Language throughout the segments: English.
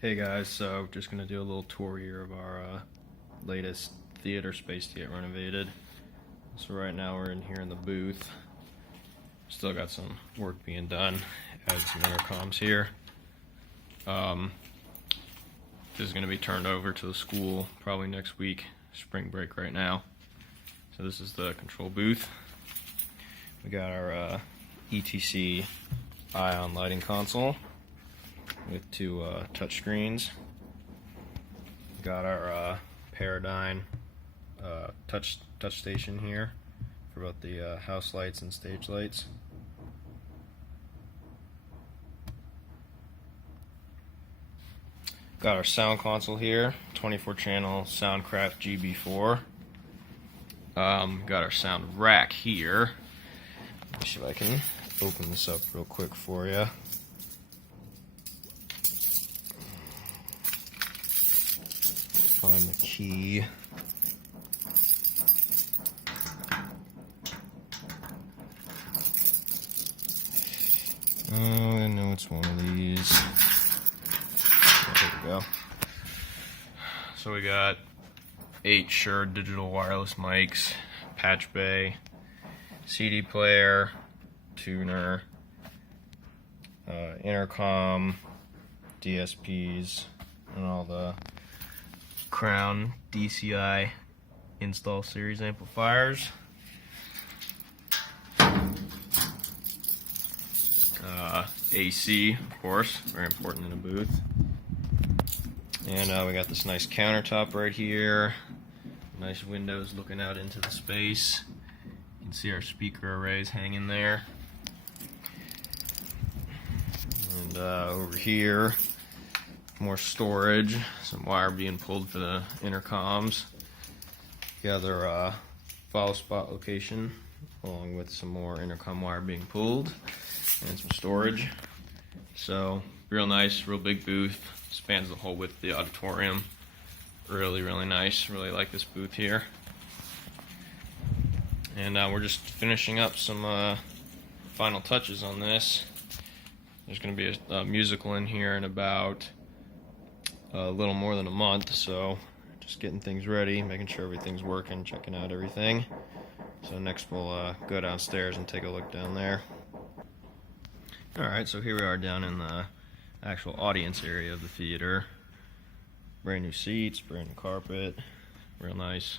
Hey guys, so just gonna do a little tour here of our latest theater space to get renovated. So right now we're in here in the booth. Still got some work being done. Added some intercoms here. This is gonna be turned over to the school probably next week. Spring break right now. So this is the control booth. We got our ETC ion lighting console with two touch screens. Got our Paradigm touch station here for both the house lights and stage lights. Got our sound console here, 24 channel Soundcraft GB4. Got our sound rack here. Let me see if I can open this up real quick for you. Find the key. Oh, I know it's one of these. There we go. So we got 8 Shure digital wireless mics, patch bay, CD player, tuner, intercom, DSPs, and all the Crown DCI install series amplifiers. AC, of course, very important in a booth. And we got this nice countertop right here. Nice windows looking out into the space. You can see our speaker arrays hanging there. And over here, more storage, some wire being pulled for the intercoms. The other follow spot location, along with some more intercom wire being pulled, and some storage. So, real nice, real big booth, spans the whole width of the auditorium. Really, really nice. Really like this booth here. And we're just finishing up some final touches on this. There's going to be a musical in here in about a little more than a month, so just getting things ready, making sure everything's working, checking out everything. So next we'll go downstairs and take a look down there. Alright, so here we are down in the actual audience area of the theater. Brand new seats, brand new carpet, real nice.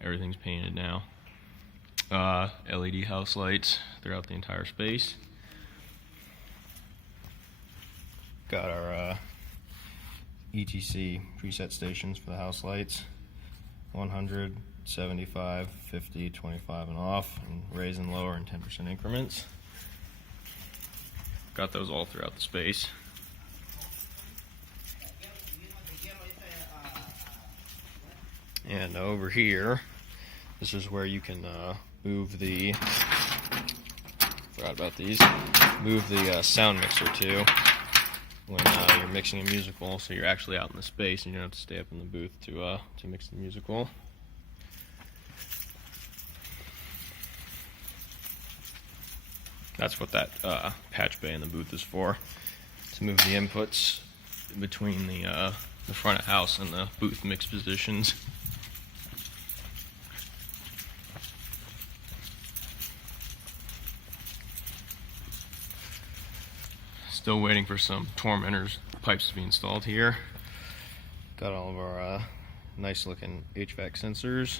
Everything's painted now. LED house lights throughout the entire space. Got our ETC preset stations for the house lights. 100, 75, 50, 25 and off, and raise and lower in 10% increments. Got those all throughout the space. And over here, this is where you can move the, forgot about these, move the sound mixer to when you're mixing a musical, so you're actually out in the space and you don't have to stay up in the booth to mix the musical. That's what that patch bay in the booth is for, to move the inputs between the front of house and the booth mix positions. Still waiting for some tormentors pipes to be installed here. Got all of our nice looking HVAC sensors.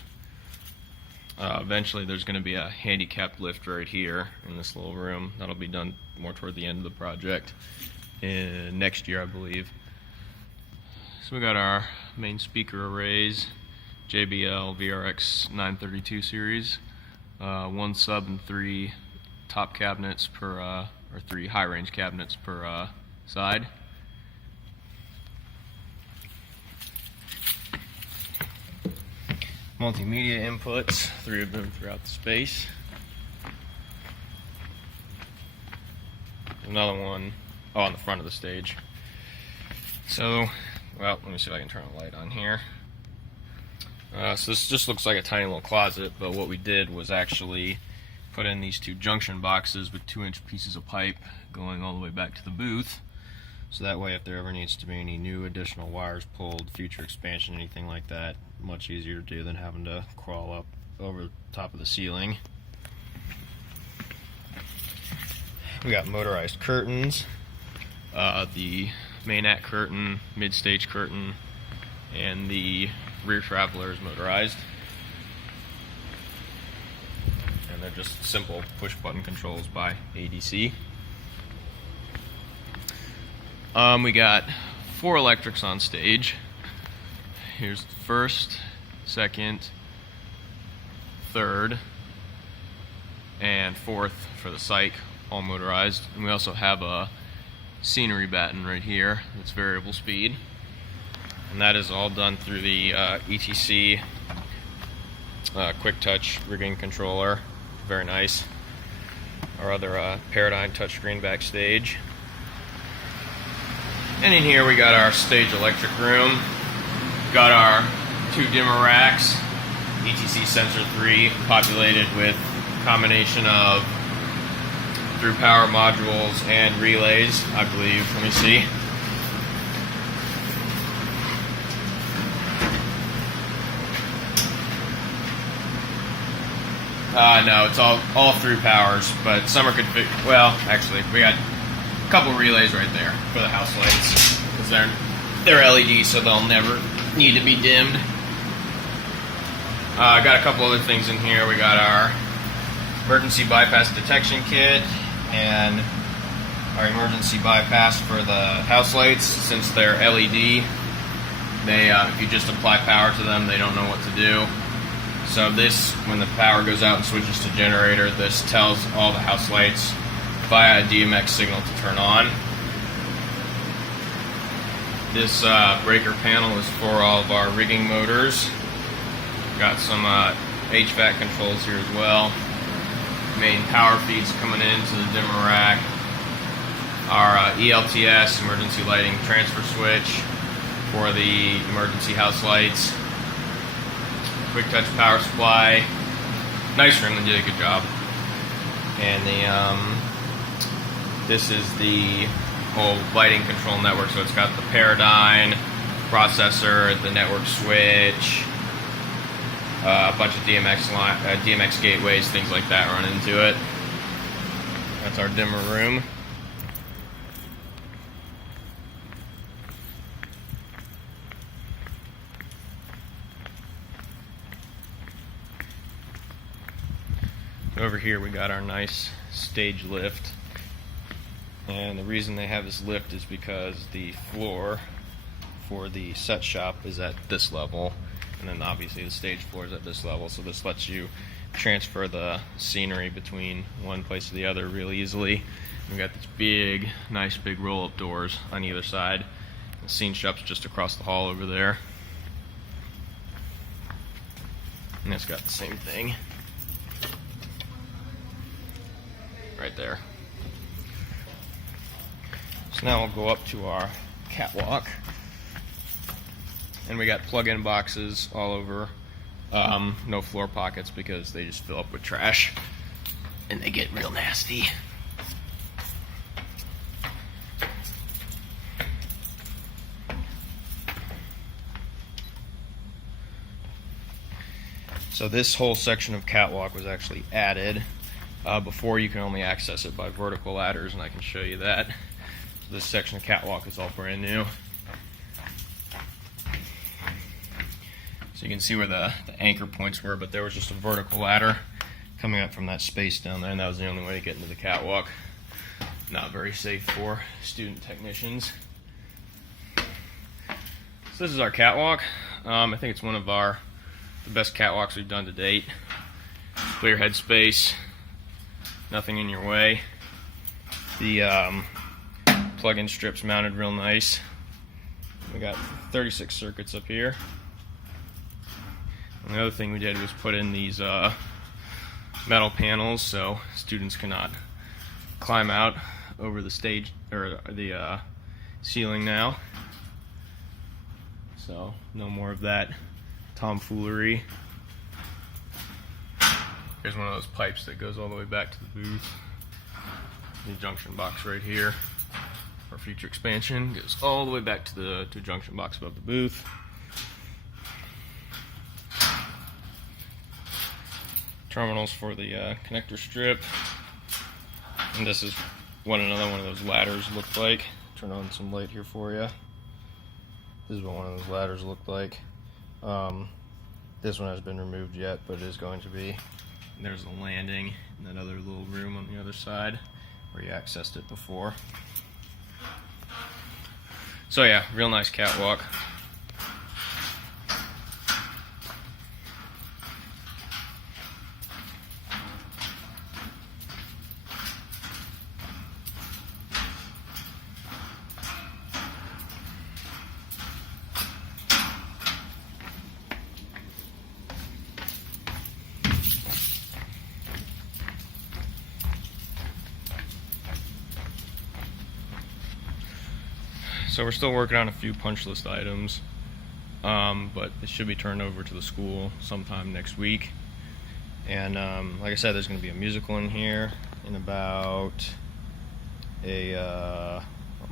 Eventually there's going to be a handicapped lift right here in this little room. That'll be done more toward the end of the project next year, I believe. So we got our main speaker arrays, JBL VRX 932 series, 1 sub and 3 top cabinets per, or 3 high range cabinets per side. Multimedia inputs, 3 of them throughout the space. Another one on the front of the stage. So, well, let me see if I can turn a light on here. So this just looks like a tiny little closet, but what we did was actually put in these 2 junction boxes with 2-inch pieces of pipe going all the way back to the booth. So that way, if there ever needs to be any new additional wires pulled, future expansion, anything like that, much easier to do than having to crawl up over the top of the ceiling. We got motorized curtains, the mainnet curtain, mid-stage curtain, and the rear traveler is motorized. And they're just simple push-button controls by ADC. We got 4 electrics on stage. Here's the first, second, third, and fourth for the psych, all motorized. And we also have a scenery batten right here that's variable speed. And that is all done through the ETC quick touch rigging controller. Very nice. Our other Paradigm touchscreen backstage. And in here we got our stage electric room. Got our 2 dimmer racks, ETC Sensor 3, populated with a combination of through power modules and relays, I believe. Let me see. No, it's all through powers, but some are configured. Well, actually, we got a couple relays right there for the house lights, because they're LED, so they'll never need to be dimmed. Got a couple other things in here. We got our emergency bypass detection kit and our emergency bypass for the house lights. Since they're LED, if you just apply power to them, they don't know what to do. So this, when the power goes out and switches to generator, this tells all the house lights via a DMX signal to turn on. This breaker panel is for all of our rigging motors. Got some HVAC controls here as well. Main power feeds coming into the dimmer rack. Our ELTS, emergency lighting transfer switch for the emergency house lights. Quick touch power supply. Nice room, they did a good job. And this is the whole lighting control network. So it's got the Paradigm processor, the network switch, a bunch of DMX gateways, things like that run into it. That's our dimmer room. Over here we got our nice stage lift, and the reason they have this lift is because the floor for the set shop is at this level, and then obviously the stage floor is at this level, so this lets you transfer the scenery between one place to the other really easily. We've got these big, nice big roll-up doors on either side. The scene shop's just across the hall over there, and it's got the same thing right there. So now we'll go up to our catwalk, and we got plug-in boxes all over. No floor pockets because they just fill up with trash and they get real nasty. So this whole section of catwalk was actually added. Before, you can only access it by vertical ladders, and I can show you that. This section of catwalk is all brand new. So you can see where the anchor points were, but there was just a vertical ladder coming up from that space down there, and that was the only way to get into the catwalk. Not very safe for student technicians. So this is our catwalk. I think it's one of the best catwalks we've done to date. Clear headspace. Nothing in your way. The plug-in strips mounted real nice. We got 36 circuits up here. And the other thing we did was put in these metal panels so students cannot climb out over the stage or the ceiling now. So no more of that tomfoolery. Here's one of those pipes that goes all the way back to the booth. The junction box right here. our future expansion goes all the way back to the junction box above the booth. Terminals for the connector strip, and this is what another one of those ladders looked like. Turn on some light here for you. This is what one of those ladders looked like. This one hasn't been removed yet, but it is going to be. And there's the landing and that other little room on the other side where you accessed it before. So yeah, real nice catwalk. So we're still working on a few punch list items, but it should be turned over to the school sometime next week. And like I said, there's going to be a musical in here in about a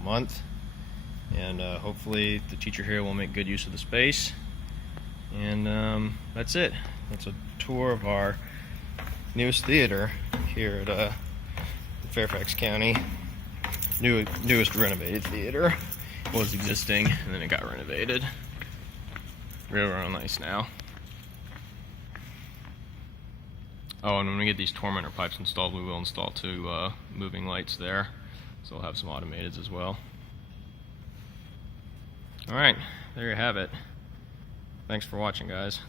month, and hopefully the teacher here will make good use of the space. And that's it. That's a tour of our newest theater here at Fairfax County. Newest renovated theater. Was existing and then it got renovated. Real nice now. Oh, and when we get these tormentor pipes installed, we will install 2 moving lights there, so we'll have some automateds as well. Alright, there you have it. Thanks for watching, guys.